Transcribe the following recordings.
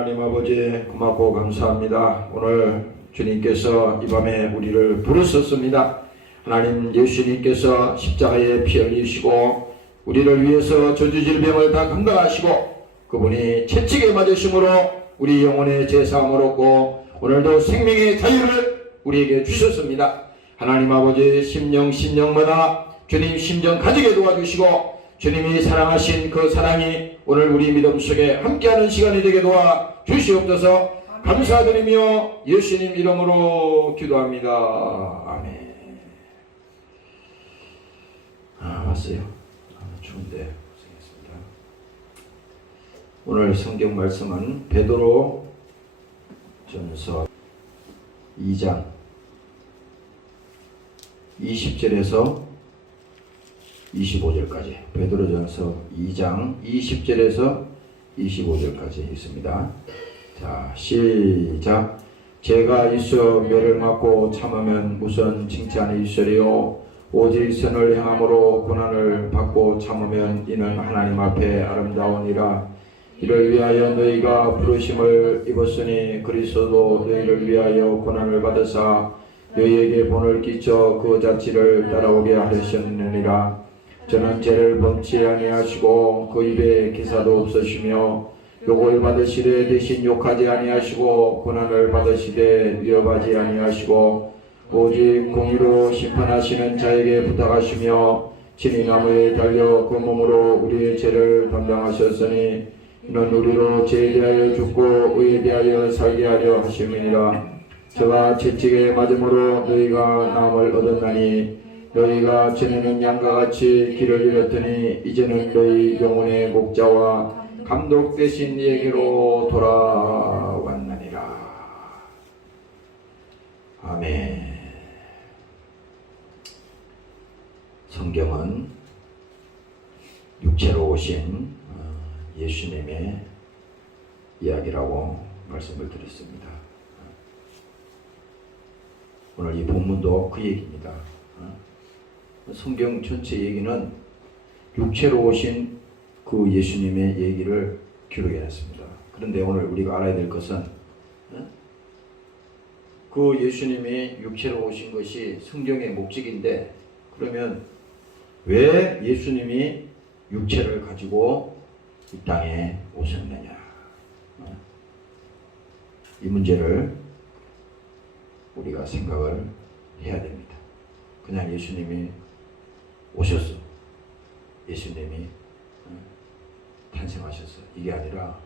하나님 아버지 고맙고 감사합니다. 오늘 주님께서 이 밤에 우리를 부르셨습니다. 하나님 예수님께서 십자가에 피 흘리시고 우리를 위해서 저주질병을 다 감당하시고 그분이 채찍에 맞으심으로 우리 영혼의 죄사함을 얻고 오늘도 생명의 자유를 우리에게 주셨습니다. 하나님 아버지 심령마다 주님 심정 가지게 도와주시고 주님이 사랑하신 그 사랑이 오늘 우리 믿음 속에 함께하는 시간이 되게 도와 주시옵소서. 감사드리며 예수님 이름으로 기도합니다. 아멘. 왔어요. 추운데 고생했습니다. 오늘 성경 말씀은 베드로 전서 2장 20절에서 25절까지 베드로전서 2장 20절에서 25절까지 있습니다. 자, 시작. 죄가 있어 멸을 맞고 참으면 무슨 칭찬이 있으리요. 오직 선을 행함으로 고난을 받고 참으면 이는 하나님 앞에 아름다우니라. 이를 위하여 너희가 부르심을 입었으니 그리스도도 너희를 위하여 고난을 받으사 너희에게 본을 끼쳐 그 자치를 따라오게 하셨느니라. 저는 죄를 범치 아니하시고 그 입에 기사도 없으시며 욕을 받으시되 대신 욕하지 아니하시고 고난을 받으시되 위협하지 아니하시고 오직 공의로 심판하시는 자에게 부탁하시며 친히 나무에 달려 그 몸으로 우리의 죄를 담당하셨으니 이는 우리로 죄에 대하여 죽고 의에 대하여 살게 하려 하심이니라. 저가 채찍에 맞음으로 너희가 나음을 얻었나니 너희가 전에는 양과같이 길을 잃었더니 이제는 너희 영혼의 목자와 감독 되신 이에게로 돌아왔느니라. 아멘. 성경은 육체로 오신 예수님의 이야기라고 말씀을 드렸습니다. 오늘 이 본문도 그 얘기입니다. 성경 전체 얘기는 육체로 오신 그 예수님의 얘기를 기록해놨습니다. 그런데 오늘 우리가 알아야 될 것은 그 예수님이 육체로 오신 것이 성경의 목적인데 그러면 왜 예수님이 육체를 가지고 이 땅에 오셨느냐, 이 문제를 우리가 생각을 해야 됩니다. 그냥 예수님이 오셨어, 예수님이 탄생하셨어, 이게 아니라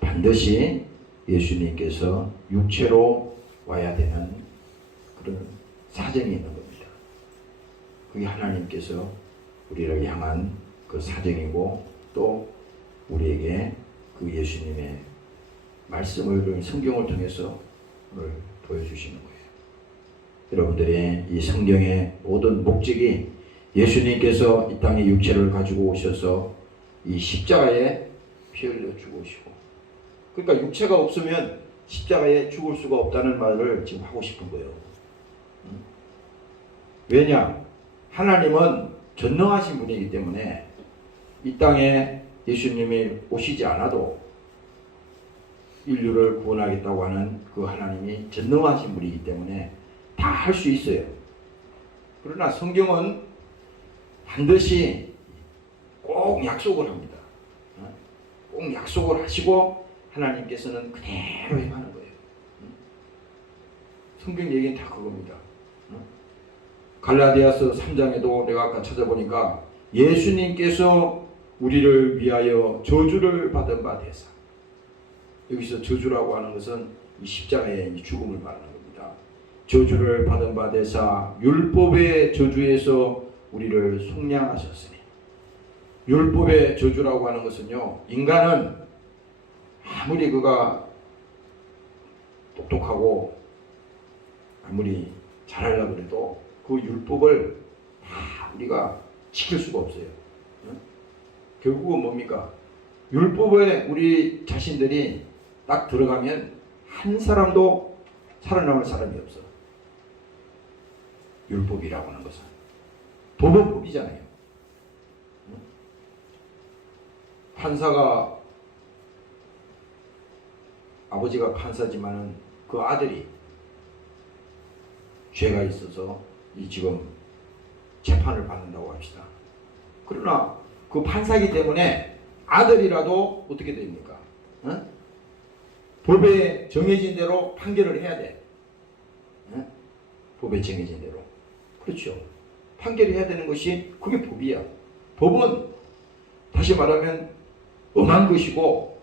반드시 예수님께서 육체로 와야 되는 그런 사정이 있는 겁니다. 그게 하나님께서 우리를 향한 그 사정이고 또 우리에게 그 예수님의 말씀을 성경을 통해서 오늘 보여주시는 거예요. 여러분들의 이 성경의 모든 목적이 예수님께서 이 땅에 육체를 가지고 오셔서 이 십자가에 피 흘려 죽으시고, 그러니까 육체가 없으면 십자가에 죽을 수가 없다는 말을 지금 하고 싶은 거예요. 왜냐? 하나님은 전능하신 분이기 때문에 이 땅에 예수님이 오시지 않아도 인류를 구원하겠다고 하는 그 하나님이 전능하신 분이기 때문에 다 할 수 있어요. 그러나 성경은 반드시 꼭 약속을 합니다. 꼭 약속을 하시고 하나님께서는 그대로 행하는 거예요. 성경 얘기는 다 그겁니다. 갈라디아서 3장에도 내가 아까 찾아보니까 예수님께서 우리를 위하여 저주를 받은 바 되사, 여기서 저주라고 하는 것은 이 십자가의 죽음을 말하는 겁니다. 저주를 받은 바 되사 율법의 저주에서 우리를 속량하셨으니, 율법의 저주라고 하는 것은요, 인간은 아무리 그가 똑똑하고 아무리 잘하려고 해도 그 율법을 다 우리가 지킬 수가 없어요. 결국은 뭡니까? 율법에 우리 자신들이 딱 들어가면 한 사람도 살아남을 사람이 없어. 율법이라고 하는 것은 도덕법이잖아요. 판사가 아버지가 판사지만은 그 아들이 죄가 있어서 이 지금 재판을 받는다고 합시다. 그러나 그 판사이기 때문에 아들이라도 어떻게 됩니까? 법에 정해진 대로 판결을 해야 돼. 법에 정해진 대로. 그렇죠. 판결해야 되는 것이 그게 법이야. 법은 다시 말하면 엄한 것이고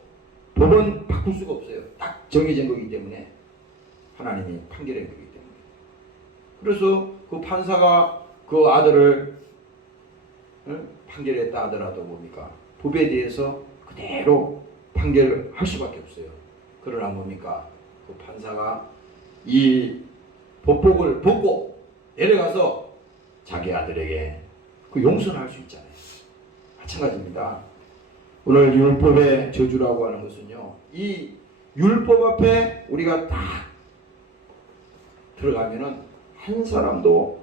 법은 바꿀 수가 없어요. 딱 정해진 거기 때문에 하나님이 판결한 거기 때문에. 그래서 그 판사가 그 아들을 판결했다 하더라도 뭡니까? 법에 대해서 그대로 판결할 수밖에 없어요. 그러나 뭡니까? 그 판사가 이 법복을 벗고 내려가서 자기 아들에게 그 용서를 할 수 있잖아요. 마찬가지입니다. 오늘 율법의 저주라고 하는 것은요, 이 율법 앞에 우리가 딱 들어가면은 한 사람도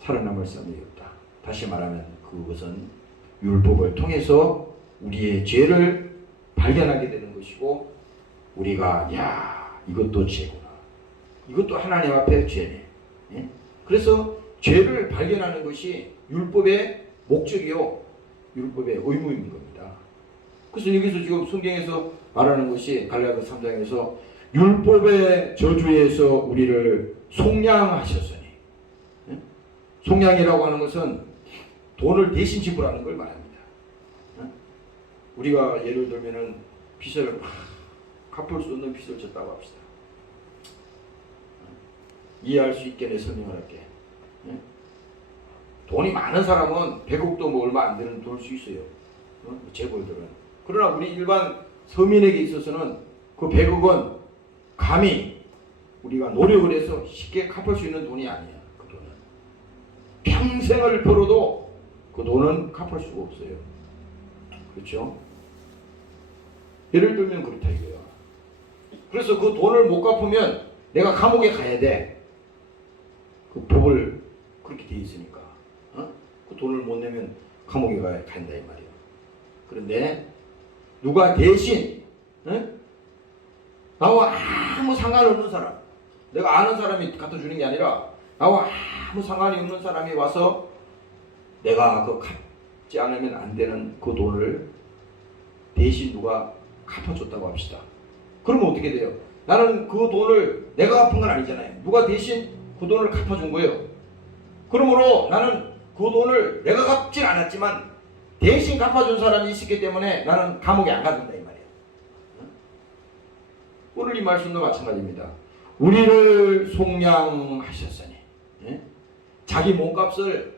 살아남을 사람이 없다. 다시 말하면 그것은 율법을 통해서 우리의 죄를 발견하게 되는 것이고, 우리가 야 이것도 죄구나, 이것도 하나님 앞에 죄네. 예? 그래서 죄를 발견하는 것이 율법의 목적이요, 율법의 의무인 겁니다. 그래서 여기서 지금 성경에서 말하는 것이 갈라디아 3장에서 율법의 저주에서 우리를 속량하셨으니, 예? 속량이라고 하는 것은 돈을 대신 지불하는 걸 말합니다. 예? 우리가 예를 들면은 빚을 갚을 수 없는 빚을 졌다고 합시다. 이해할 수 있게 내 설명을 할게. 예? 돈이 많은 사람은 100억도 뭐 얼마 안 되는 돈을 수 있어요. 재벌들은. 그러나 우리 일반 서민에게 있어서는 그 100억은 감히 우리가 노력을 해서 쉽게 갚을 수 있는 돈이 아니야. 그 돈은 평생을 벌어도 그 돈은 갚을 수가 없어요. 그렇죠? 예를 들면 그렇다 이거야. 그래서 그 돈을 못 갚으면 내가 감옥에 가야 돼. 그 법을 그렇게 돼 있으니까. 그 돈을 못 내면 감옥에 간다 이 말이야. 그런데 누가 대신 나와 아무 상관없는 사람, 내가 아는 사람이 갖다 주는 게 아니라 나와 아무 상관이 없는 사람이 와서 내가 그 갚지 않으면 안 되는 그 돈을 대신 누가 갚아줬다고 합시다. 그러면 어떻게 돼요? 나는 그 돈을 내가 갚은 건 아니잖아요. 누가 대신 그 돈을 갚아준 거예요. 그러므로 나는 그 돈을 내가 갚진 않았지만 대신 갚아준 사람이 있었기 때문에 나는 감옥에 안 가든다 이 말이에요. 오늘 이 말씀도 마찬가지입니다. 우리를 속량하셨으니, 예? 자기 몸값을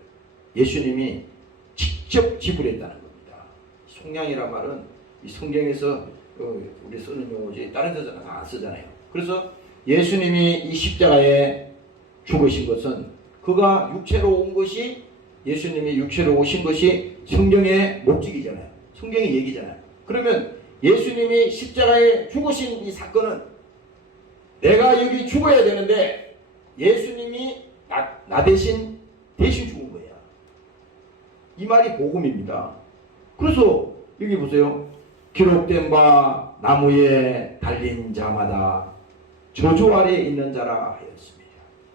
예수님이 직접 지불했다는 겁니다. 속량이란 말은 이 성경에서 우리 쓰는 용어지 다른 데서는 안 쓰잖아요. 그래서 예수님이 이 십자가에 죽으신 것은 그가 육체로 온 것이, 예수님이 육체로 오신 것이 성경의 목적이잖아요. 성경의 얘기잖아요. 그러면 예수님이 십자가에 죽으신 이 사건은 내가 여기 죽어야 되는데 예수님이 나 대신 죽은 거야. 이 말이 복음입니다. 그래서 여기 보세요. 기록된 바 나무에 달린 자마다 저주 아래에 있는 자라 하였습니다.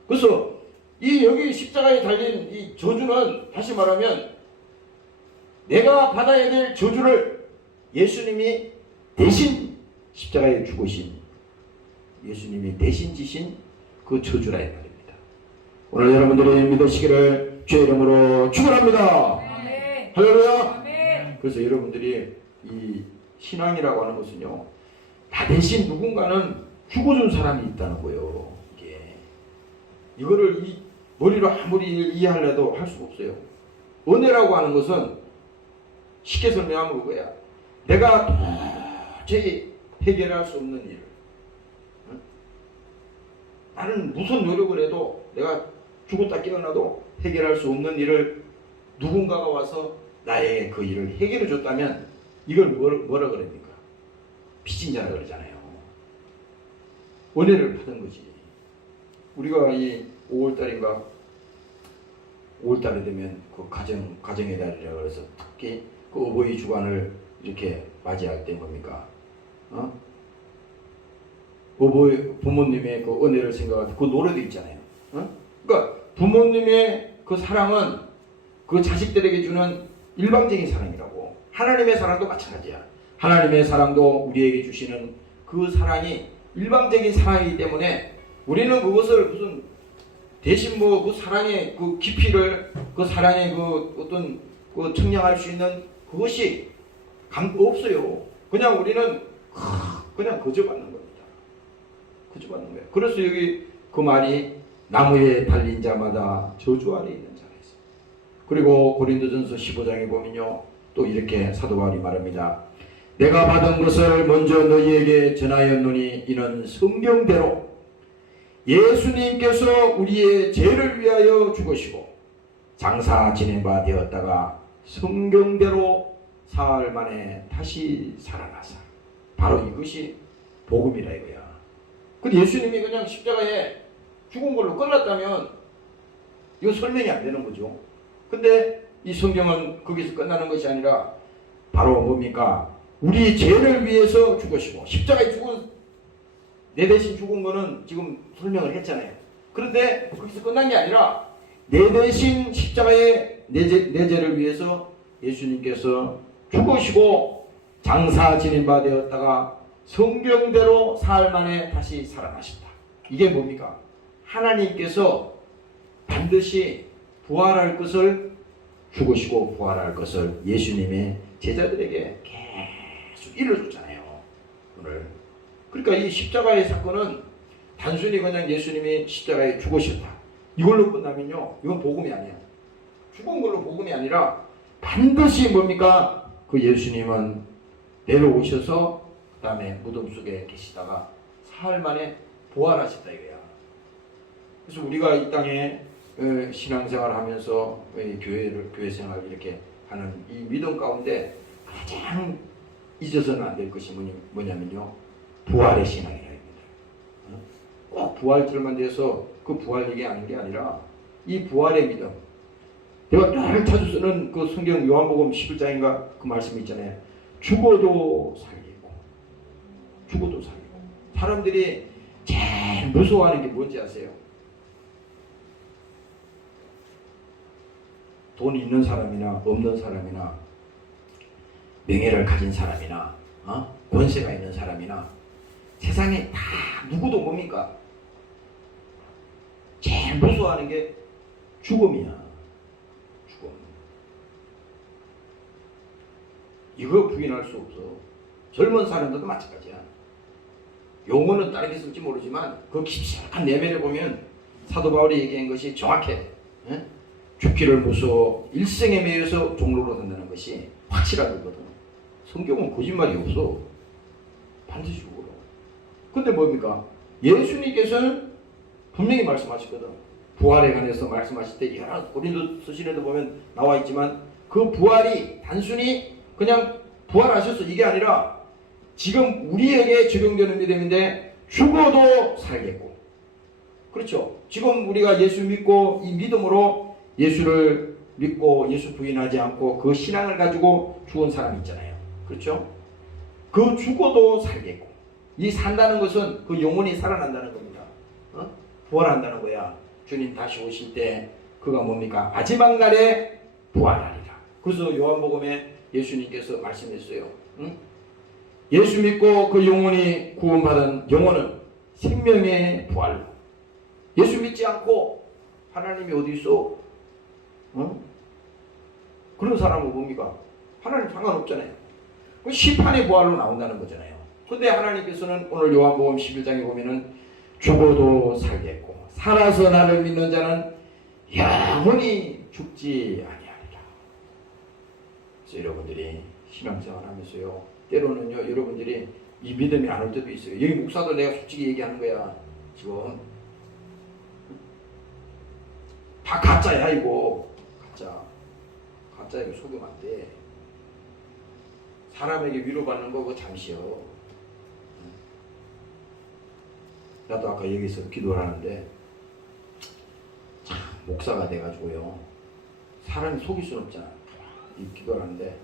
그래서 이 여기 십자가에 달린 이 저주는 다시 말하면 내가 받아야 될 저주를 예수님이 대신 십자가에 죽으신, 예수님이 대신 지신 그 저주라 이 말입니다. 오늘 여러분들이 믿으시기를 주의 이름으로 축원합니다. 할렐루야. 그래서 여러분들이 이 신앙이라고 하는 것은요, 나 대신 누군가는 죽어준 사람이 있다는 거예요. 이거를 이 머리로 아무리 이해하려도 할 수가 없어요. 은혜라고 하는 것은 쉽게 설명하면 그거야. 내가 도저히 해결할 수 없는 일, 나는 무슨 노력을 해도 내가 죽었다 깨어나도 해결할 수 없는 일을 누군가가 와서 나에게 그 일을 해결해 줬다면 이걸 뭐라 그럽니까? 빚진 자라 그러잖아요. 은혜를 받은 거지. 우리가 이 5월달인가 5월달에 되면 그 가정의 달이라 그래서 특히 그 어버이 주간을 이렇게 맞이할 때 뭡니까? 부모님의 그 은혜를 생각할 때 그 노래도 있잖아요. 어? 그러니까 부모님의 그 사랑은 그 자식들에게 주는 일방적인 사랑이라고. 하나님의 사랑도 마찬가지야. 하나님의 사랑도 우리에게 주시는 그 사랑이 일방적인 사랑이기 때문에 우리는 그것을 무슨 대신 뭐 그 사랑의 그 깊이를, 그 사랑의 그 어떤 그 측량할 수 있는 그것이 없어요. 그냥 우리는 그냥 거저받는 겁니다. 거저받는 거예요. 그래서 여기 그 말이 나무에 달린 자마다 저주 아래 있는 자가 있어요. 그리고 고린도전서 15장에 보면요, 또 이렇게 사도 바울이 말합니다. 내가 받은 것을 먼저 너희에게 전하였노니 이는 성경대로 예수님께서 우리의 죄를 위하여 죽으시고 장사 지낸 바 되었다가 성경대로 사흘 만에 다시 살아나사. 바로 이것이 복음이라 이거야. 근데 예수님이 그냥 십자가에 죽은 걸로 끝났다면 이거 설명이 안 되는 거죠. 근데 이 성경은 거기서 끝나는 것이 아니라 바로 뭡니까? 우리 죄를 위해서 죽으시고, 십자가에 내 대신 죽은 거는 지금 설명을 했잖아요. 그런데 거기서 끝난 게 아니라 내 대신 십자가에 내 죄를 위해서 예수님께서 죽으시고 장사 지낸 바 되었다가 성경대로 사흘 만에 다시 살아나셨다. 이게 뭡니까? 하나님께서 반드시 부활할 것을, 죽으시고 부활할 것을 예수님의 제자들에게 계속 일러줬잖아요. 오늘. 그러니까 이 십자가의 사건은 단순히 그냥 예수님이 십자가에 죽으셨다, 이걸로 끝나면요, 이건 복음이 아니에요. 죽은 걸로 복음이 아니라 반드시 뭡니까? 그 예수님은 내려오셔서 그 다음에 무덤 속에 계시다가 사흘 만에 부활하셨다 이거야. 그래서 우리가 이 땅에 신앙생활 하면서 교회 생활 이렇게 하는 이 믿음 가운데 가장 잊어서는 안 될 것이 뭐냐면요, 부활의 신앙이라입니다. 꼭 부활절만 돼서 그 부활 얘기 하는 게 아니라 이 부활의 믿음. 내가 늘 자주 쓰는 그 성경 요한복음 11장인가 그 말씀이 있잖아요. 죽어도 살리고, 죽어도 살리고. 사람들이 제일 무서워하는 게 뭔지 아세요? 돈 있는 사람이나 없는 사람이나 명예를 가진 사람이나 권세가 있는 사람이나 세상에 다 누구도 뭡니까? 제일 무서워하는 게 죽음이야. 죽음. 이거 부인할 수 없어. 젊은 사람들도 마찬가지야. 용어는 다르게 쓸지 모르지만 그 깊숙한 내면에 보면 사도 바울이 얘기한 것이 정확해. 죽기를 무서워 일생에 매여서 종로로 산다는 것이 확실하거든. 성경은 거짓말이 없어. 반드시 죽어라. 근데 뭡니까? 예수님께서는 분명히 말씀하시거든. 부활에 관해서 말씀하실 때 여러 고린도 서신에도 보면 나와 있지만 그 부활이 단순히 그냥 부활하셨어 이게 아니라 지금 우리에게 적용되는 믿음인데 죽어도 살겠고, 그렇죠? 지금 우리가 예수 믿고 이 믿음으로 예수를 믿고 예수 부인하지 않고 그 신앙을 가지고 죽은 사람이 있잖아요. 그렇죠? 그 죽어도 살겠고, 이 산다는 것은 그 영혼이 살아난다는 겁니다. 부활한다는 거야. 주님 다시 오실 때 그가 뭡니까? 마지막 날에 부활하리라. 그래서 요한복음에 예수님께서 말씀했어요. 예수 믿고 그 영혼이 구원받은 영혼은 생명의 부활로. 예수 믿지 않고 하나님이 어디 있어? 그런 사람은 뭡니까? 하나님 상관없잖아요. 그 심판의 부활로 나온다는 거잖아요. 근데 하나님께서는 오늘 요한복음 11장에 보면은 죽어도 살겠고 살아서 나를 믿는 자는 영원히 죽지 아니하리라. 그래서 여러분들이 신앙생활 하면서요, 때로는요 여러분들이 이 믿음이 안 올 때도 있어요. 여기 목사도 내가 솔직히 얘기하는 거야. 지금 다 가짜야 이거. 가짜 이거 속으면 안 돼. 사람에게 위로받는 거 그거 잠시요. 나도 아까 여기서 기도를 하는데 참 목사가 돼가지고요, 사람이 속일 수는 없잖아. 이 기도를 하는데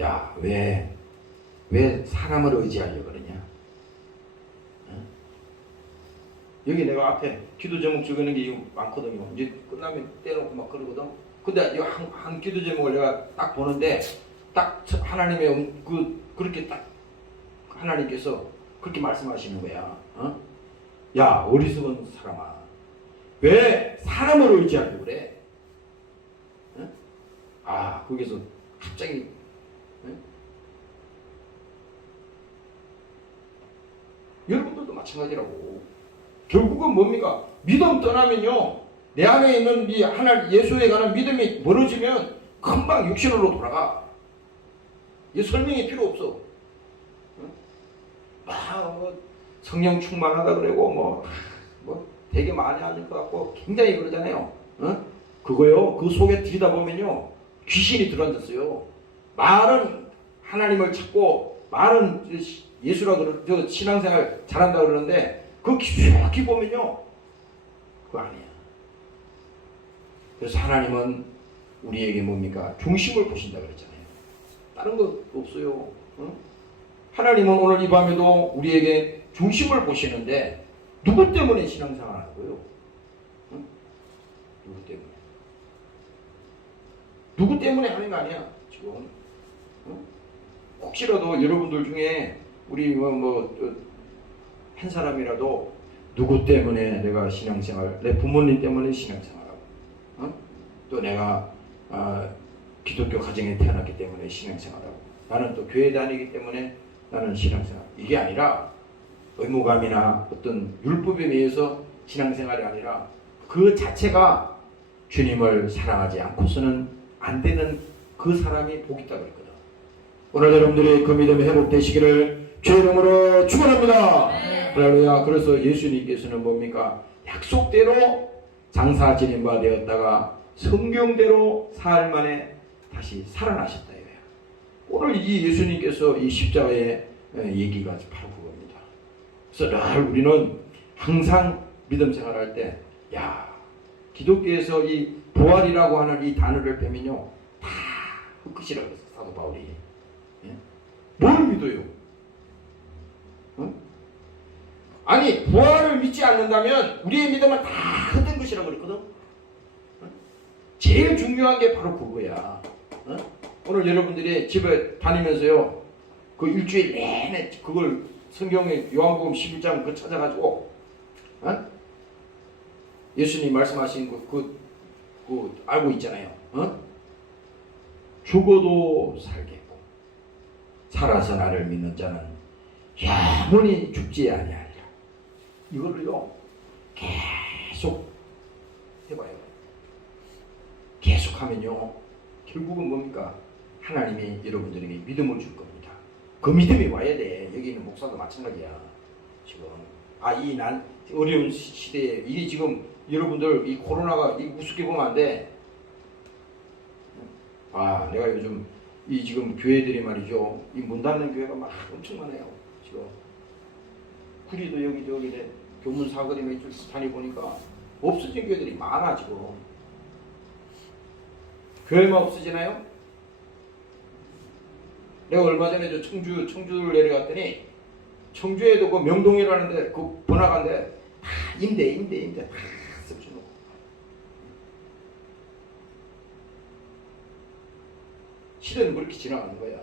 야 왜 사람을 의지하려고 그러냐? 여기 내가 앞에 기도 제목 적어놓은 게 많거든요. 이제 끝나면 떼놓고 막 그러거든. 근데 한 기도 제목을 내가 딱 보는데 딱 하나님의 그렇게 딱 하나님께서 그렇게 말씀하시는 거야. 어? 야, 어리석은 사람아, 왜 사람을 의지하려고 그래? 어? 아, 거기서 갑자기 여러분들도 마찬가지라고. 결국은 뭡니까? 믿음 떠나면요, 내 안에 있는 이 하나님 예수에 관한 믿음이 멀어지면 금방 육신으로 돌아가. 이 설명이 필요 없어. 뭐 성령 충만하다 그러고 뭐 되게 많이 하는 것 같고 굉장히 그러잖아요. 그거요, 그 속에 들여다보면요 귀신이 들어앉았어요. 말은 하나님을 찾고 말은 예수라 저 신앙생활 잘한다 그러는데 그 깊이 보면요 그거 아니야. 그래서 하나님은 우리에게 뭡니까? 중심을 보신다 그랬잖아요. 다른 거 없어요. 하나님은 오늘 이 밤에도 우리에게 중심을 보시는데 누구 때문에 신앙생활 하는 거예요? 누구 때문에? 누구 때문에 하는 거 아니야 지금? 혹시라도 여러분들 중에 우리 한 사람이라도 누구 때문에 내가 신앙생활, 내 부모님 때문에 신앙생활하고, 또 내가 기독교 가정에 태어났기 때문에 신앙생활하고, 나는 또 교회 다니기 때문에 나는 신앙생활, 이게 아니라 의무감이나 어떤 율법에 의해서 신앙생활이 아니라 그 자체가 주님을 사랑하지 않고서는 안 되는 그 사람이 복 있다고 그랬거든. 오늘 여러분들이 그 믿음이 회복되시기를 주의 이름으로 축원합니다. 할렐루야. 그래서 예수님께서는 뭡니까? 약속대로 장사 지낸 바 되었다가 성경대로 사흘 만에 다시 살아나셨다 이거예요. 오늘 이 예수님께서 이 십자가의 얘기가 바로 그겁니다. 그래서 늘 우리는 항상 믿음 생활할 때, 야, 기독교에서 이 부활이라고 하는 이 단어를 빼면요 다 헛것이라고 했어요. 사도 바울이. 뭘 믿어요? 아니, 부활을 믿지 않는다면 우리의 믿음은 다 헛된 것이라고 그랬거든. 제일 중요한 게 바로 그거야. 오늘 여러분들이 집에 다니면서요 그 일주일 내내 그걸 성경의 요한복음 11장 그거 찾아가지고 예수님 말씀하신 그 알고 있잖아요. 죽어도 살겠고 살아서 나를 믿는 자는 영원히 죽지 아니하리라. 이거를요 계속 해봐요. 계속하면요 결국은 뭡니까? 하나님이 여러분들에게 믿음을 줄 겁니다. 그 믿음이 와야 돼. 여기 있는 목사도 마찬가지야. 지금 이 난 어려운 시대에 이게 지금 여러분들 이 코로나가 우습게 보면 안 돼. 내가 요즘 이 지금 교회들이 말이죠. 이 문 닫는 교회가 막 엄청 많아요. 지금 구리도 여기 교문 사거리 몇 줄 다니보니까 없어진 교회들이 많아 지금. 교회만 없어지나요? 내가 얼마 전에 저 청주를 내려갔더니 청주에도 그 명동이라는데 그 번화가인데 다 임대 다 섭주놓고 시대는 그렇게 지나가는 거야.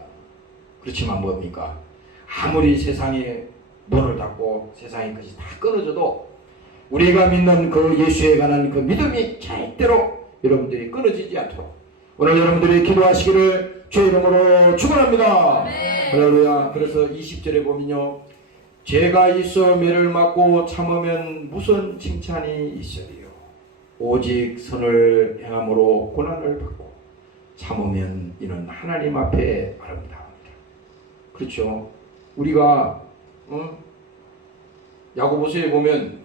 그렇지만 뭡니까? 아무리 세상에 문을 닫고 세상의 것이 다 끊어져도 우리가 믿는 그 예수에 관한 그 믿음이 절대로 여러분들이 끊어지지 않도록 오늘 여러분들이 기도하시기를 주의 이름으로 축원합니다. 할렐루야. 그래서 20절에 보면요, 죄가 있어 매를 맞고 참으면 무슨 칭찬이 있으리요. 오직 선을 행함으로 고난을 받고 참으면 이는 하나님 앞에 아름다웁니다. 그렇죠. 우리가 야고보서에 보면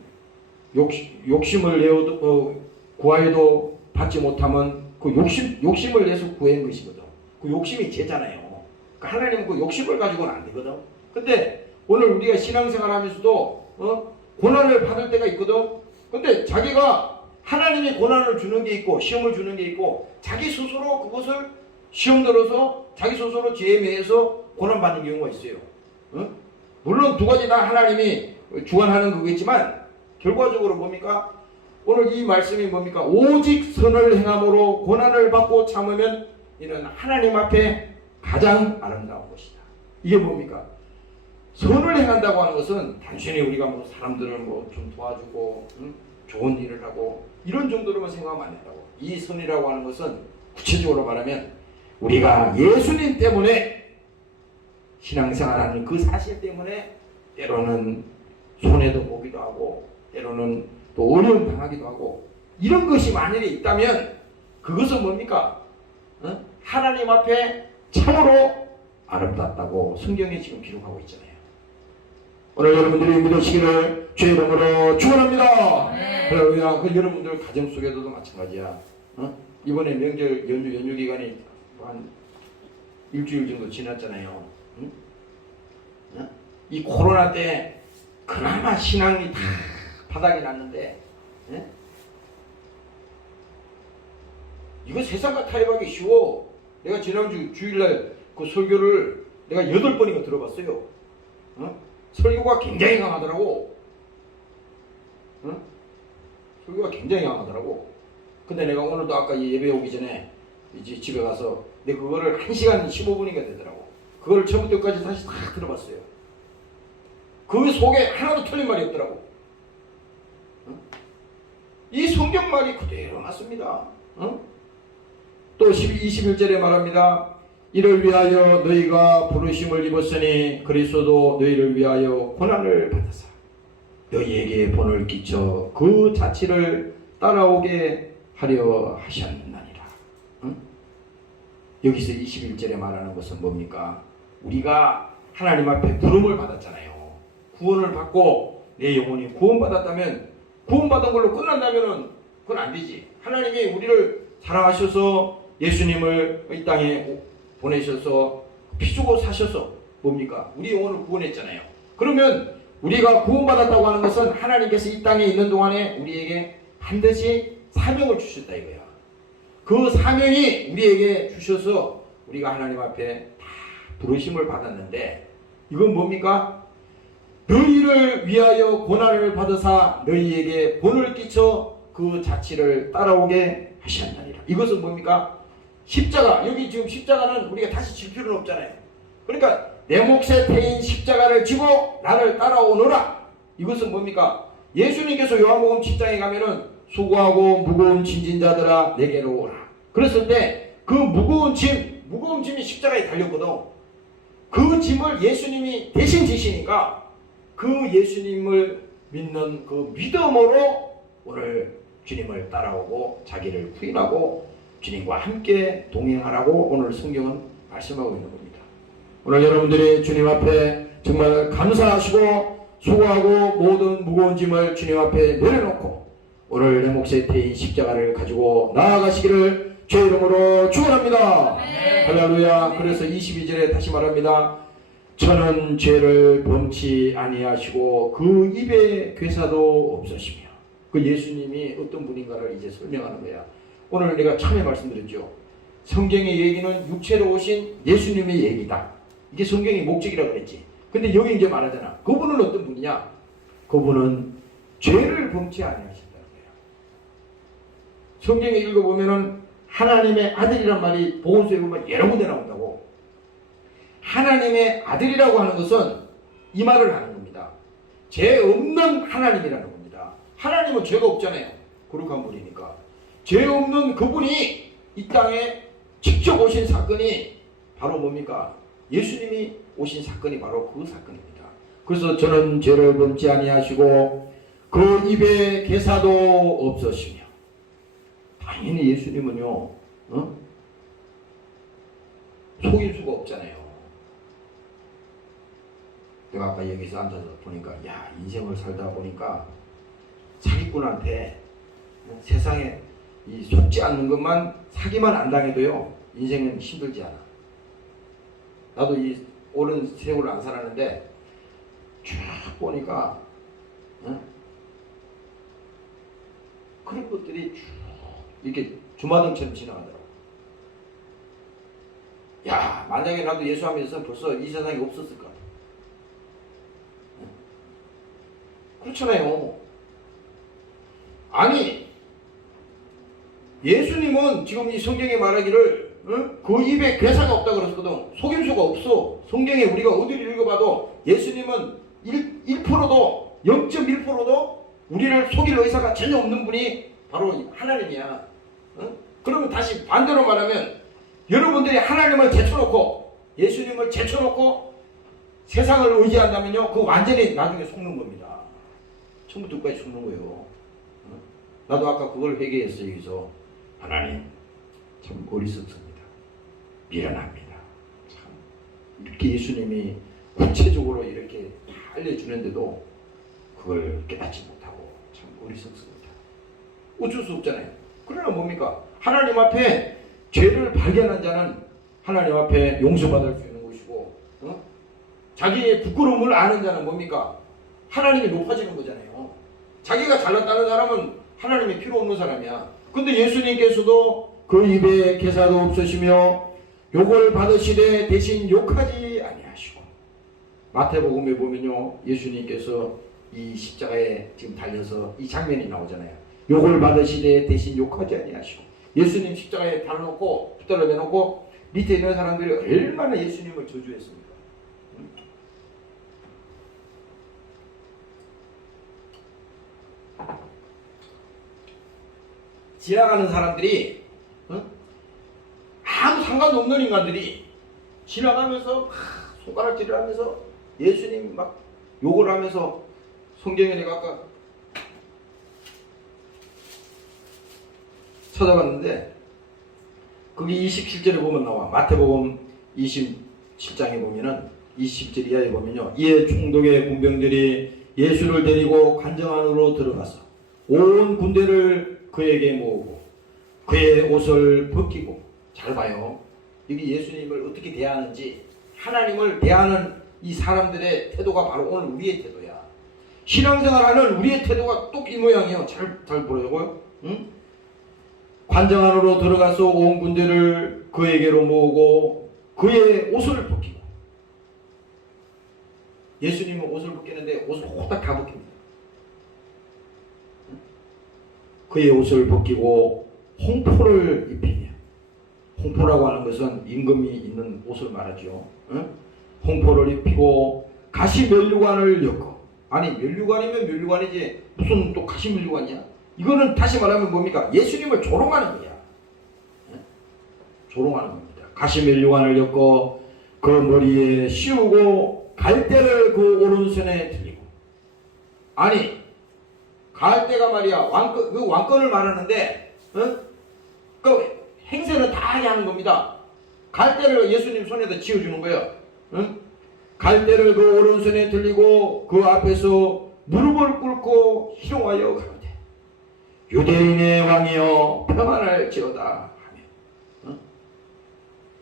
욕심을 내어도 구하여도 받지 못하면 그 욕심을 내서 구한 것이거든. 그 욕심이 죄잖아요. 그러니까 하나님은 그 욕심을 가지고는 안 되거든. 근데 오늘 우리가 신앙생활 하면서도 고난을 받을 때가 있거든. 근데 자기가 하나님이 고난을 주는 게 있고 시험을 주는 게 있고 자기 스스로 그것을 시험 들어서 자기 스스로 죄에 매여서 고난 받는 경우가 있어요. 물론 두 가지 다 하나님이 주관하는 거겠지만 결과적으로 뭡니까? 오늘 이 말씀이 뭡니까? 오직 선을 행함으로 고난을 받고 참으면 이는 하나님 앞에 가장 아름다운 것이다. 이게 뭡니까? 선을 행한다고 하는 것은 단순히 우리가 뭐 사람들을 뭐 좀 도와주고 좋은 일을 하고 이런 정도로만 생각하면 안 된다고. 이 선이라고 하는 것은 구체적으로 말하면 우리가 예수님 때문에 신앙생활하는 그 사실 때문에 때로는 손해도 보기도 하고 때로는 또 어려움 당하기도 하고 이런 것이 만일에 있다면 그것은 뭡니까? 하나님 앞에 참으로 아름답다고 성경에 지금 기록하고 있잖아요. 오늘 여러분들이 믿으시기를 주의 이름으로 축원합니다. 할렐루야. 그 여러분들 가정 속에서도 마찬가지야. 이번에 명절 연휴 기간이 한 일주일 정도 지났잖아요. 이 코로나 때 그나마 신앙이 다 바닥이 났는데 이거 세상과 타협하기 쉬워. 내가 지난주 주일날 그 설교를 내가 8번이나 들어봤어요. 설교가 굉장히 강하더라고. 설교가 굉장히 강하더라고. 근데 내가 오늘도 아까 예배 오기 전에 이제 집에 가서 내가 그거를 1시간 15분인가 되더라고. 그거를 처음부터까지 다시 다 들어봤어요. 그 속에 하나도 틀린 말이 없더라고. 이 성경 말이 그대로 맞습니다. 또 21절에 말합니다. 이를 위하여 너희가 부르심을 입었으니 그리스도도 너희를 위하여 고난을 받으사 너희에게 본을 끼쳐 그 자취를 따라오게 하려 하셨느니라. 여기서 21절에 말하는 것은 뭡니까? 우리가 하나님 앞에 부름을 받았잖아요. 구원을 받고 내 영혼이 구원받았다면 구원받은 걸로 끝난다면 그건 안 되지. 하나님이 우리를 사랑하셔서 예수님을 이 땅에 보내셔서 피 주고 사셔서 뭡니까? 우리 영혼을 구원했잖아요. 그러면 우리가 구원받았다고 하는 것은 하나님께서 이 땅에 있는 동안에 우리에게 반드시 사명을 주셨다 이거야. 그 사명이 우리에게 주셔서 우리가 하나님 앞에 다 부르심을 받았는데 이건 뭡니까? 너희를 위하여 고난을 받으사 너희에게 본을 끼쳐 그 자취를 따라오게 하셨느니라. 이것은 뭡니까? 십자가. 여기 지금 십자가는 우리가 다시 질 필요는 없잖아요. 그러니까 내 몫에 태인 십자가를 지고 나를 따라오너라. 이것은 뭡니까? 예수님께서 요한복음 7장에 가면은 수고하고 무거운 짐진 자들아 내게로 오라. 그랬을 때 그 무거운 짐이 십자가에 달렸거든. 그 짐을 예수님이 대신 지시니까 그 예수님을 믿는 그 믿음으로 오늘 주님을 따라오고 자기를 부인하고 주님과 함께 동행하라고 오늘 성경은 말씀하고 있는 겁니다. 오늘 여러분들이 주님 앞에 정말 감사하시고 수고하고 모든 무거운 짐을 주님 앞에 내려놓고 오늘 내 몫에 태인 십자가를 가지고 나아가시기를 주의 이름으로 축원합니다. 할렐루야. 그래서 22절에 다시 말합니다. 저는 죄를 범치 아니하시고 그 입에 괴사도 없으시며. 그 예수님이 어떤 분인가를 이제 설명하는 거야. 오늘 내가 처음에 말씀드렸죠. 성경의 얘기는 육체로 오신 예수님의 얘기다. 이게 성경의 목적이라고 그랬지. 근데 여기 이제 말하잖아. 그분은 어떤 분이냐? 그분은 죄를 범치 아니하신다는 거야. 성경에 읽어보면은 하나님의 아들이란 말이 복음서에 보면 여러 군데 나온다고. 하나님의 아들이라고 하는 것은 이 말을 하는 겁니다. 죄 없는 하나님이라는 겁니다. 하나님은 죄가 없잖아요. 거룩한 분이니까. 죄 없는 그분이 이 땅에 직접 오신 사건이 바로 뭡니까? 예수님이 오신 사건이 바로 그 사건입니다. 그래서 저는 죄를 범치 아니하시고 그 입에 괴사도 없으시며. 당연히 예수님은요, 속일 수가 없잖아요. 내가 아까 여기서 앉아서 보니까, 야, 인생을 살다 보니까 사기꾼한테 세상에 이 속지 않는 것만 사기만 안 당해도요, 인생은 힘들지 않아. 나도 이 오랜 세월을 안 살았는데, 쭉 보니까, 그런 것들이 쭉 이렇게 주마등처럼 지나가더라고. 야, 만약에 나도 예수 하면서 벌써 이 세상에 없었을 거야. 그렇잖아요. 아니 예수님은 지금 이 성경에 말하기를 그 입에 괴사가 없다 그랬거든. 속임수가 없어. 성경에 우리가 어디를 읽어봐도 예수님은 1%도 0.1%도 우리를 속일 의사가 전혀 없는 분이 바로 하나님이야. 그러면 다시 반대로 말하면 여러분들이 하나님을 제쳐놓고 예수님을 제쳐놓고 세상을 의지한다면요, 그 완전히 나중에 속는 겁니다. 처음부터 끝까지 속는 거예요. 나도 아까 그걸 회개했어요. 여기서 하나님 참 어리석습니다. 미련합니다. 참 이렇게 예수님이 구체적으로 이렇게 알려주는데도 그걸 깨닫지 못하고 참 어리석습니다. 어쩔 수 없잖아요. 그러나 뭡니까? 하나님 앞에 죄를 발견한 자는 하나님 앞에 용서받을 수 있는 것이고, 자기의 부끄러움을 아는 자는 뭡니까? 하나님이 높아지는 거잖아요. 자기가 잘났다는 사람은 하나님이 필요 없는 사람이야. 근데 예수님께서도 그 입에 괴사도 없으시며 욕을 받으시되 대신 욕하지 아니하시고, 마태복음에 보면요, 예수님께서 이 십자가에 지금 달려서 이 장면이 나오잖아요. 욕을 받으시되 대신 욕하지 아니하시고, 예수님 십자가에 달아놓고 붙들어 내놓고 밑에 있는 사람들이 얼마나 예수님을 저주했습니까? 지나가는 사람들이 아무 상관도 없는 인간들이 지나가면서 막 손가락질을 하면서 예수님 막 욕을 하면서, 성경에 내가 아까 찾아봤는데 거기 27절에 보면 나와. 마태복음 27장에 보면은 20절 이하에 보면요, 이에 총독의 군병들이 예수를 데리고 관정 안으로 들어가서 온 군대를 그에게 모으고 그의 옷을 벗기고, 잘 봐요. 여기 예수님을 어떻게 대하는지, 하나님을 대하는 이 사람들의 태도가 바로 오늘 우리의 태도야. 신앙생활하는 우리의 태도가 똑 이 모양이에요. 잘 보려고요. 응? 관정 안으로 들어가서 온 군대를 그에게로 모으고 그의 옷을 벗기고, 예수님은 옷을 벗기는데 옷을 호딱 다 벗깁니다. 그의 옷을 벗기고 홍포를 입히며, 홍포라고 하는 것은 임금이 있는 옷을 말하죠. 홍포를 입히고 가시 면류관을 엮어. 아니 면류관이면 면류관이지 무슨 또 가시 면류관이야? 이거는 다시 말하면 뭡니까? 예수님을 조롱하는 거야. 조롱하는 겁니다. 가시 면류관을 엮어 그 머리에 씌우고 갈대를 그 오른손에 들리고. 아니 갈대가 말이야 그 왕권을 말하는데, 그 행세는 다 하게 하는 겁니다. 갈대를 예수님 손에다 쥐어주는 거예요. 갈대를 그 오른손에 들리고 그 앞에서 무릎을 꿇고 희롱하여 가로되 유대인의 왕이여 평안할지어다 하며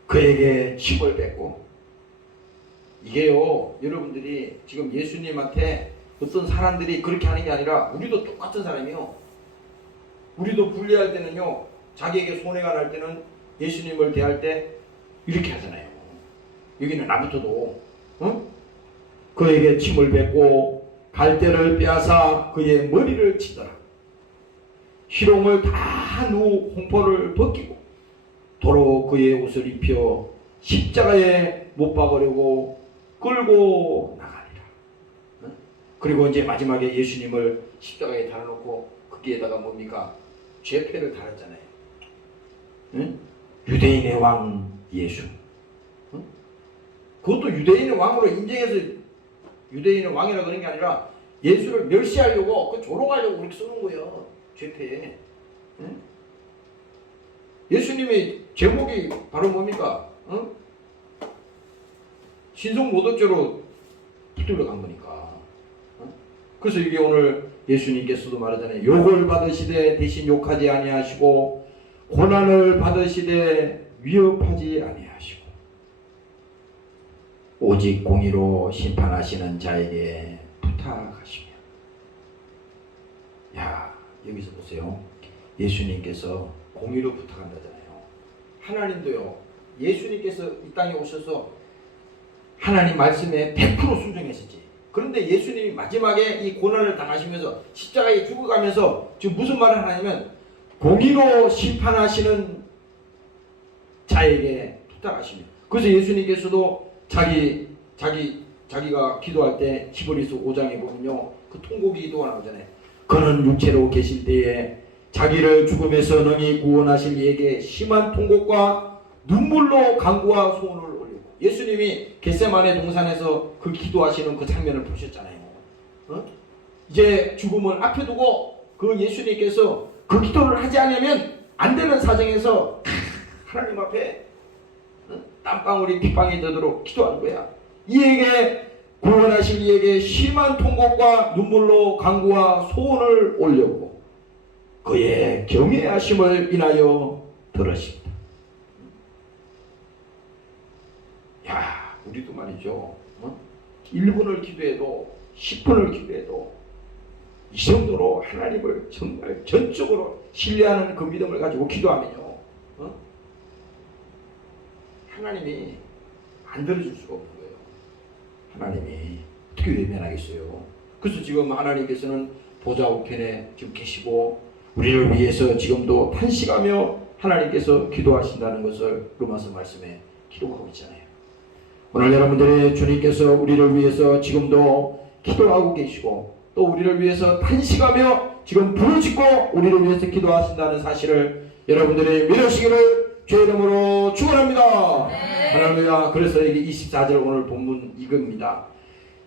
그에게 침을 뱉고. 이게요, 여러분들이 지금 예수님한테 어떤 사람들이 그렇게 하는 게 아니라 우리도 똑같은 사람이요. 우리도 분리할 때는요, 자기에게 손해가 날 때는 예수님을 대할 때 이렇게 하잖아요. 여기는 나부터도 그에게 침을 뱉고 갈대를 빼앗아 그의 머리를 치더라. 희롱을 다 한 후 홍포를 벗기고 도로 그의 옷을 입혀 십자가에 못 박으려고 끌고 나가니라. 그리고 이제 마지막에 예수님을 십자가에 달아놓고 거기에다가 뭡니까? 죄패를 달았잖아요. 유대인의 왕 예수. 그것도 유대인의 왕으로 인정해서 유대인의 왕이라 그런 게 아니라 예수를 멸시하려고, 그 조롱하려고 그렇게 쓰는 거예요. 죄패에. 예수님의 제목이 바로 뭡니까? 신성모독죄로 붙들려 간 거니까. 그래서 이게 오늘 예수님께서도 말하잖아요. 욕을 받으시되 대신 욕하지 아니하시고 고난을 받으시되 위협하지 아니하시고 오직 공의로 심판하시는 자에게 부탁하시며. 야, 여기서 보세요. 예수님께서 공의로 부탁한다잖아요. 하나님도요, 예수님께서 이 땅에 오셔서 하나님 말씀에 100% 순종했었지. 그런데 예수님이 마지막에 이 고난을 당하시면서 십자가에 죽어가면서 지금 무슨 말을 하냐면 공의로 심판하시는 자에게 부탁하시며, 그래서 예수님께서도 자기가 기도할 때 히브리서 5장에 보면요, 그 통곡 기도가 나오잖아요. 그는 육체로 계실 때에 자기를 죽음에서 능히 구원하실 이에게 심한 통곡과 눈물로 간구와 소원을 올리고, 예수님이 겟세마네 동산에서 그 기도하시는 그 장면을 보셨잖아요. 이제 죽음을 앞에 두고 그 예수님께서 그 기도를 하지 않으면 안 되는 사정에서 하나님 앞에 땀방울이 핏방이 되도록 기도하는 거야. 이에게 구원하실 이에게 심한 통곡과 눈물로 간구와 소원을 올렸고 그의 경외하심을 인하여 들으십니다. 야, 우리도 말이죠. 1분을 기도해도 10분을 기도해도 이 정도로 하나님을 정말 전적으로 신뢰하는 그 믿음을 가지고 기도하면요, 하나님이 안 들어줄 수가 없는 거예요. 하나님이 어떻게 외면하겠어요. 그래서 지금 하나님께서는 보좌 우편에 지금 계시고 우리를 위해서 지금도 탄식하며 하나님께서 기도하신다는 것을 로마서 말씀에 기록하고 있잖아요. 오늘 여러분들의 주님께서 우리를 위해서 지금도 기도하고 계시고 또 우리를 위해서 탄식하며 지금 부르짖고 우리를 위해서 기도하신다는 사실을 여러분들이 믿으시기를 주의 이름으로 축원합니다. 할렐루야. 그래서 이게 24절 오늘 본문 이겁니다.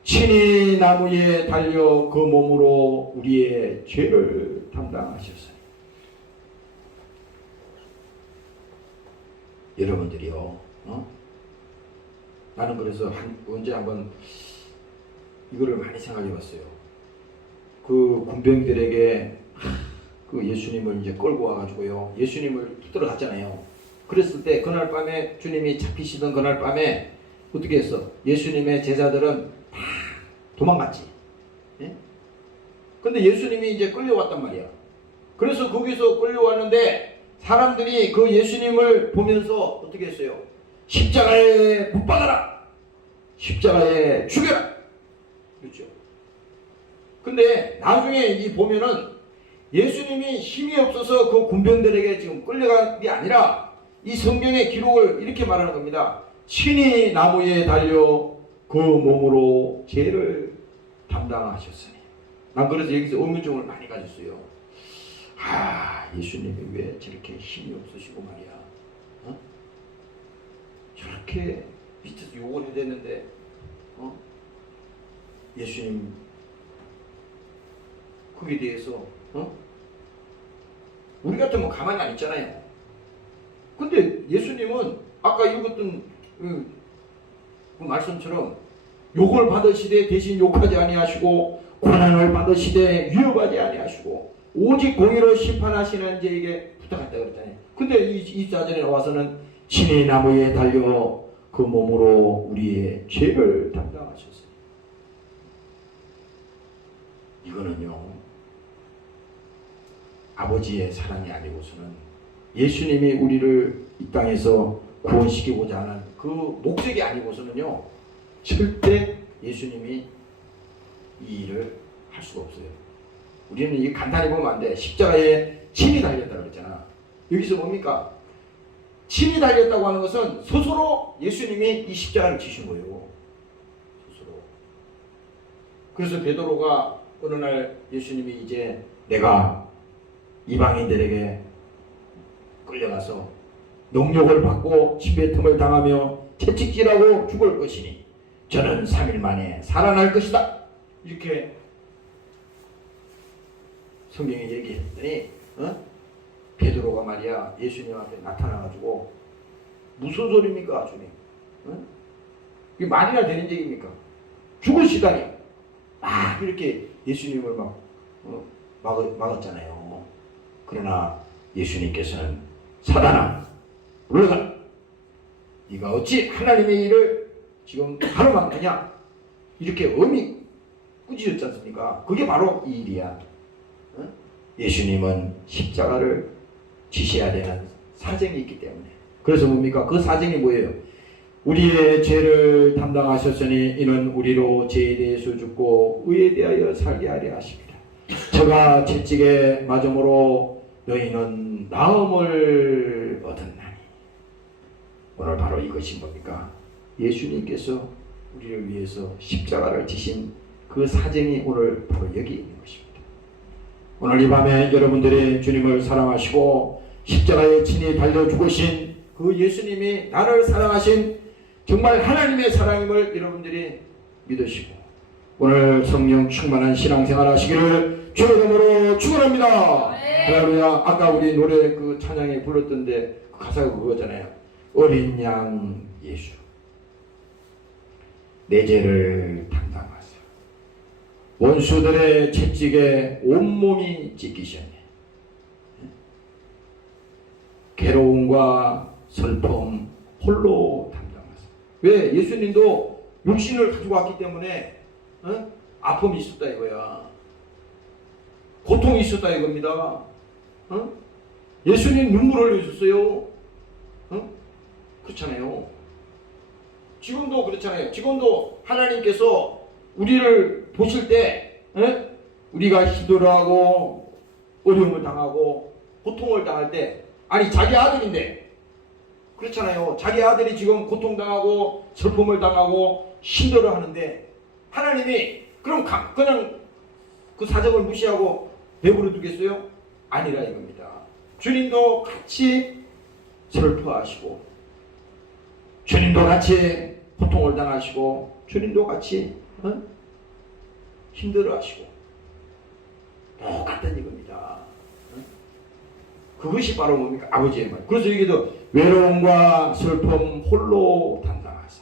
친히 나무에 달려 그 몸으로 우리의 죄를 담당하셨어요. 여러분들이요, 나는 그래서 언제 한번 이거를 많이 생각해 봤어요. 그 군병들에게 그 예수님을 이제 끌고 와가지고요, 예수님을 붙들어 갔잖아요. 그랬을 때 그날 밤에 주님이 잡히시던 그날 밤에 어떻게 했어? 예수님의 제자들은 다 도망갔지. 예? 근데 예수님이 이제 끌려왔단 말이야. 그래서 거기서 끌려왔는데 사람들이 그 예수님을 보면서 어떻게 했어요? 십자가에 못 박아라! 십자가에 죽여라! 그렇죠. 근데 나중에 이 보면은 예수님이 힘이 없어서 그 군병들에게 지금 끌려간 게 아니라 이 성경의 기록을 이렇게 말하는 겁니다. 친히 나무에 달려 그 몸으로 죄를 담당하셨으니. 난 그래서 여기서 의문점을 많이 가졌어요. 예수님이 왜 저렇게 힘이 없으시고 말이야. 저렇게 밑에서 욕을 해야 되는데 예수님 거기에 대해서 우리 같으면 가만히 안 있잖아요. 근데 예수님은 아까 읽었던 그 말씀처럼 욕을 받으시되 대신 욕하지 아니하시고 고난을 받으시되 위협하지 아니하시고 오직 공의로 심판하시는 자에게 부탁했다 그랬잖아요. 근데 이 자전에 와서는 친히 나무에 달려 그 몸으로 우리의 죄를 담당하셨어요. 이거는요, 아버지의 사랑이 아니고서는 예수님이 우리를 이 땅에서 구원시키고자 하는 그 목적이 아니고서는요, 절대 예수님이 이 일을 할 수가 없어요. 우리는 이 간단히 보면 안 돼. 십자가에 친히 달렸다고 그랬잖아. 여기서 뭡니까? 친히 달렸다고 하는 것은 스스로 예수님이 이 십자가를 지신 거예요. 스스로. 그래서 베드로가 어느 날 예수님이 이제 내가 이방인들에게 끌려가서 농욕을 받고 침뱉음을 당하며 채찍질하고 죽을 것이니 저는 3일 만에 살아날 것이다. 이렇게 성경에 얘기했더니 베드로가 말이야 예수님 앞에 나타나가지고 무슨 소리입니까 주님? 이게 말이나 되는 얘기입니까? 죽으시다니 막 이렇게 예수님을 막았잖아요. 그러나 예수님께서는 사단아 물러가, 네가 어찌 하나님의 일을 지금 가로막느냐, 이렇게 엄히 꾸짖었지 않습니까? 그게 바로 이 일이야. 예수님은 십자가를 지셔야 되는 사정이 있기 때문에. 그래서 뭡니까? 그 사정이 뭐예요? 우리의 죄를 담당하셨으니 이는 우리로 죄에 대해서 죽고 의에 대하여 살게 하려 하십니다. 저가 채찍에 맞음으로 너희는 나음을 얻었나니. 오늘 바로 이것이 뭡니까? 예수님께서 우리를 위해서 십자가를 지신 그 사정이 오늘 바로 여기 있는 것입니다. 오늘 이 밤에 여러분들이 주님을 사랑하시고 십자가에 친히 달려 죽으신 그 예수님이 나를 사랑하신 정말 하나님의 사랑임을 여러분들이 믿으시고 오늘 성령 충만한 신앙생활 하시기를 주의 이름으로 축원합니다. 할렐루야. 아까 우리 노래 그 찬양에 불렀던데 그 가사가 그거잖아요. 어린 양 예수 내 죄를 담당하사 원수들의 채찍에 온몸이 찢기셨네. 괴로움과 슬픔 홀로 담당하사. 왜? 예수님도 육신을 가지고 왔기 때문에 아픔이 있었다 이거야. 고통이 있었다 이겁니다. 예수님 눈물 흘리셨어요. 그렇잖아요. 지금도 그렇잖아요. 지금도 하나님께서 우리를 보실 때 우리가 힘들어하고 어려움을 당하고 고통을 당할 때 아니 자기 아들인데 그렇잖아요. 자기 아들이 지금 고통당하고 슬픔을 당하고 힘들어하는데 하나님이 그럼 그냥 그 사정을 무시하고 내버려 두겠어요? 아니라 이겁니다. 주님도 같이 슬퍼하시고 주님도 같이 고통을 당하시고 주님도 같이 힘들어하시고 똑같은 이겁니다. 그것이 바로 뭡니까? 아버지의 말. 그래서 여기도 외로움과 슬픔 홀로 담당하사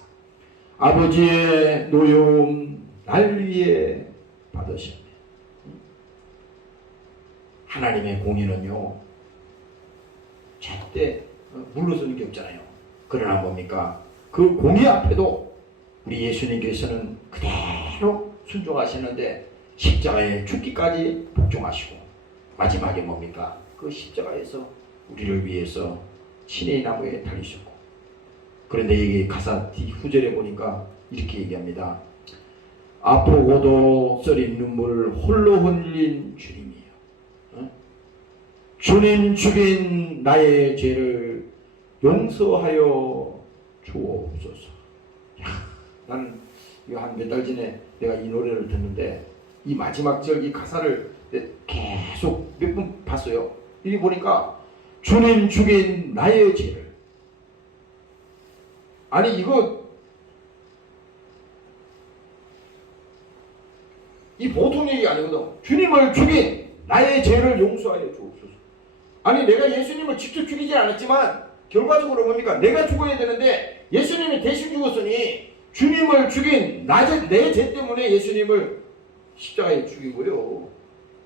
아버지의 노여움 날 위해 받으셨네. 하나님의 공의는요 절대 물러서는 게 없잖아요. 그러나 뭡니까? 그 공의 앞에도 우리 예수님께서는 그대로 순종하시는데 십자가에 죽기까지 복종하시고 마지막에 뭡니까? 그 십자가에서 우리를 위해서 신의 나무에 달리셨고 그런데 이게 가사 뒤 후절에 보니까 이렇게 얘기합니다. 아프고도 썰인 눈물을 홀로 흘린 주님이요. 주님 죽인 나의 죄를 용서하여 주옵소서. 나는 한 몇 달 전에 내가 이 노래를 듣는데 이 마지막 절 이 가사를 계속 몇 번 봤어요. 이게 보니까 주님 죽인 나의 죄를 아니 이거 이 보통 얘기 아니거든. 주님을 죽인 나의 죄를 용서하여 주옵소서. 아니 내가 예수님을 직접 죽이지 않았지만 결과적으로 뭡니까? 내가 죽어야 되는데 예수님이 대신 죽었으니 주님을 죽인 내 죄 때문에 예수님을 십자가에 죽인 거예요.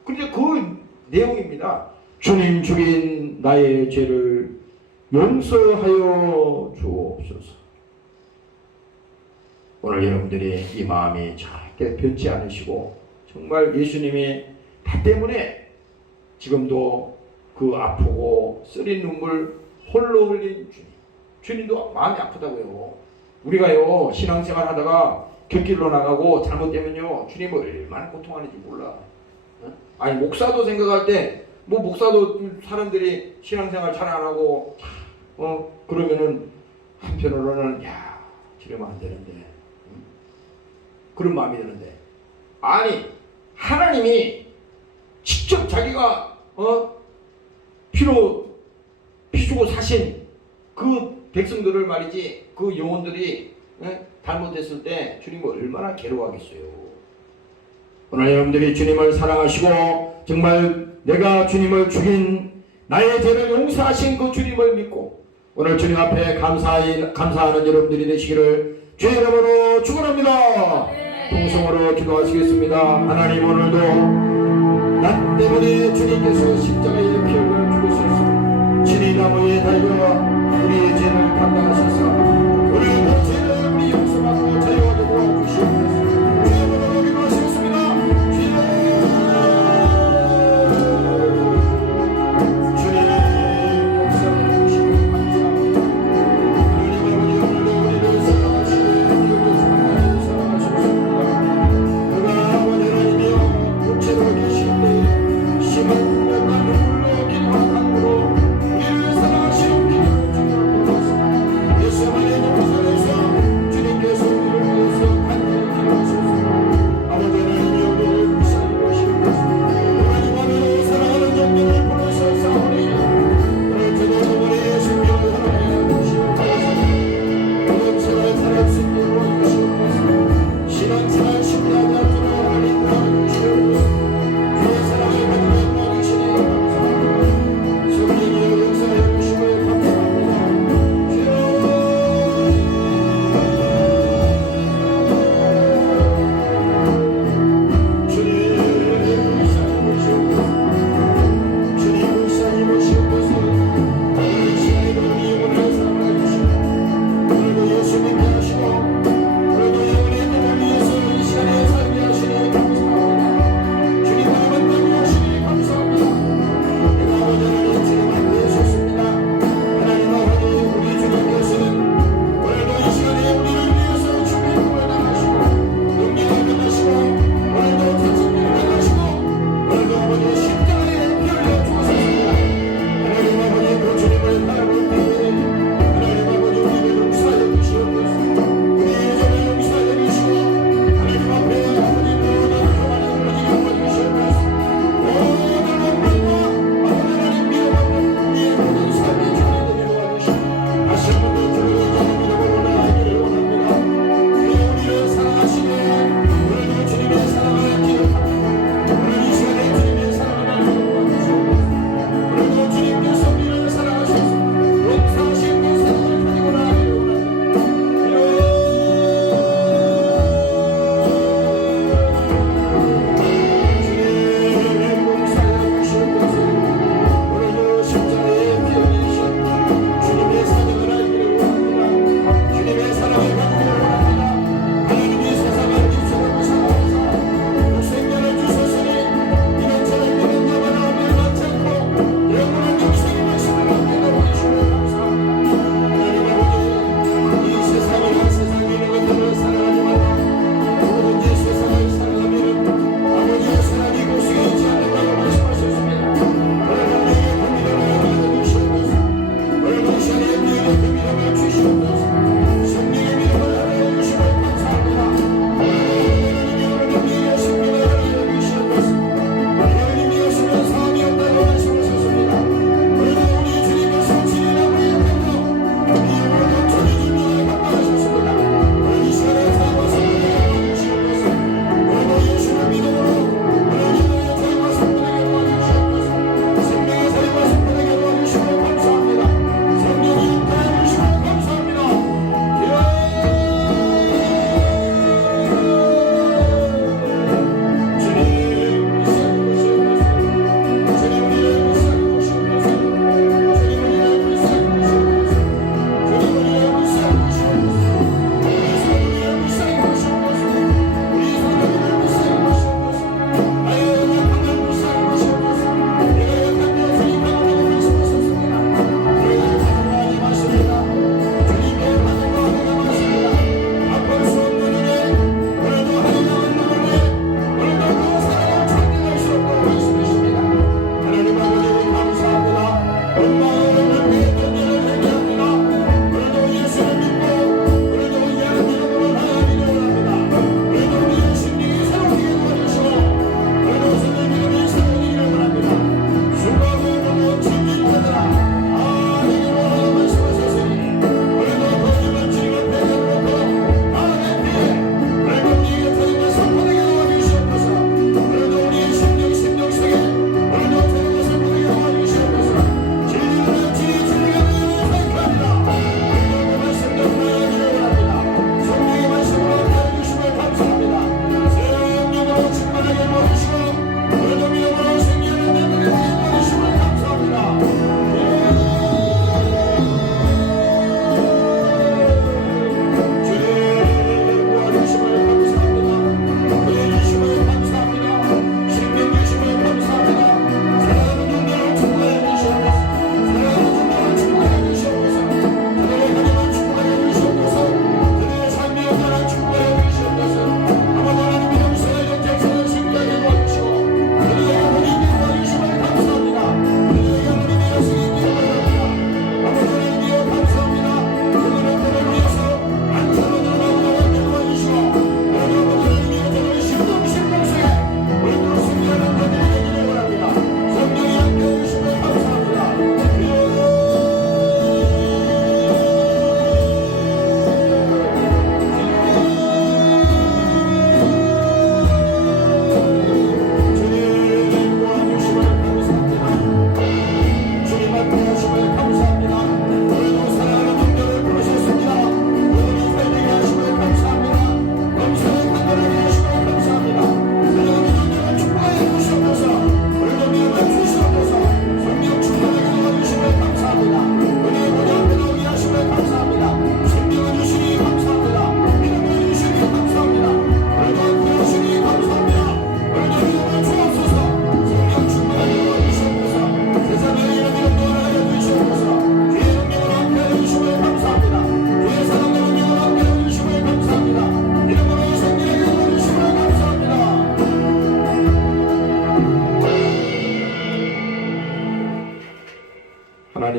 그런데 그 내용입니다. 주님 죽인 나의 죄를 용서하여 주옵소서. 오늘 여러분들이 이 마음이 절대 변치 않으시고 정말 예수님이 나 때문에 지금도 그 아프고 쓰린 눈물 홀로 흘린 주님. 주님도 마음이 아프다고요. 우리가요 신앙생활 하다가 곁길로 나가고 잘못되면요 주님을 얼마나 고통하는지 몰라. 아니 목사도 생각할 때 뭐 목사도 사람들이 신앙생활 잘 안 하고 그러면은 한편으로는 야 저러면 안 되는데 그런 마음이 드는데 아니 하나님이 직접 자기가 피 주고 사신 그 백성들을 말이지 그 영혼들이 잘못했을 때 주님을 얼마나 괴로워하겠어요. 오늘 여러분들이 주님을 사랑하시고 정말 내가 주님을 죽인 나의 죄를 용서하신 그 주님을 믿고 오늘 주님 앞에 감사하는 여러분들이 되시기를 주의 이름으로 축원합니다. 통성으로 기도하시겠습니다. 하나님 오늘도 나 때문에 주님께서 십자가에 피 흘려 죽으셨습니다. 진의 나무에 달려 우리의 죄를 담당하셔서 오늘 그 죄를 우리 용서받고 자유하게 도와주시옵소서. 주의 이름으로 기도하시겠습니다. 주님의 역사를 주시고 감사합니다. 하나님 아버지 오늘도 우리를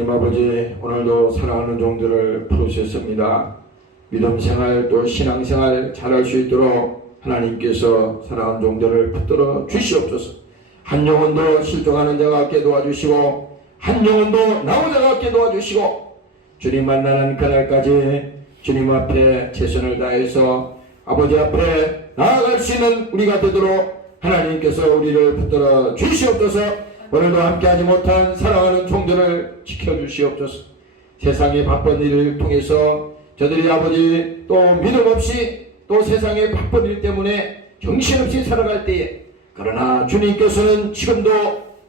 하나님 아버지, 오늘도 사랑하는 종들을 부르셨습니다. 믿음 생활 또 신앙 생활 잘할 수 있도록 하나님께서 사랑하는 종들을 붙들어 주시옵소서. 한 영혼도 실족하는 자가 없게 도와주시고 한 영혼도 나오는 자가 없게 도와주시고 주님 만나는 그날까지 주님 앞에 최선을 다해서 아버지 앞에 나아갈 수 있는 우리가 되도록 하나님께서 우리를 붙들어 주시옵소서. 오늘도 함께하지 못한 사랑하는 종들을 지켜주시옵소서. 세상의 바쁜 일을 통해서 저들이 아버지 또 믿음 없이 또 세상의 바쁜 일 때문에 정신없이 살아갈 때에 그러나 주님께서는 지금도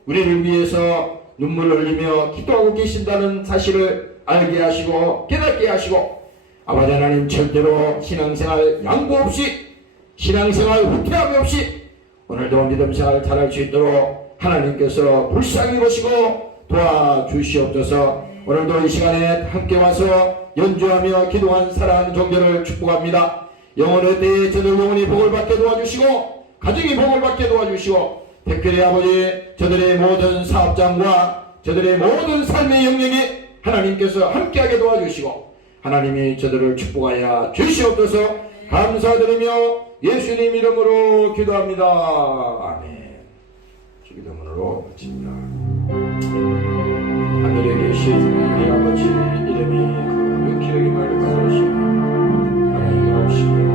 우리를 위해서 눈물을 흘리며 기도하고 계신다는 사실을 알게 하시고 깨닫게 하시고 아버지 하나님 절대로 신앙생활 양보 없이 신앙생활 후퇴함이 없이 오늘도 믿음생활 잘할 수 있도록 하나님께서 불쌍히 보시고 도와주시옵소서. 오늘도 이 시간에 함께 와서 연주하며 기도한 사랑하는 종들을 축복합니다. 영혼의 때에 저들 영혼이 복을 받게 도와주시고 가정이 복을 받게 도와주시고 특별히 아버지 저들의 모든 사업장과 저들의 모든 삶의 영역이 하나님께서 함께하게 도와주시고 하나님이 저들을 축복하여 주시옵소서. 감사드리며 예수님 이름으로 기도합니다. 아멘. 기도문으로 마칩니다. 하늘에 계신 우리 아버지 이름이 거룩히 여김을 받으시고 하나님의 오시며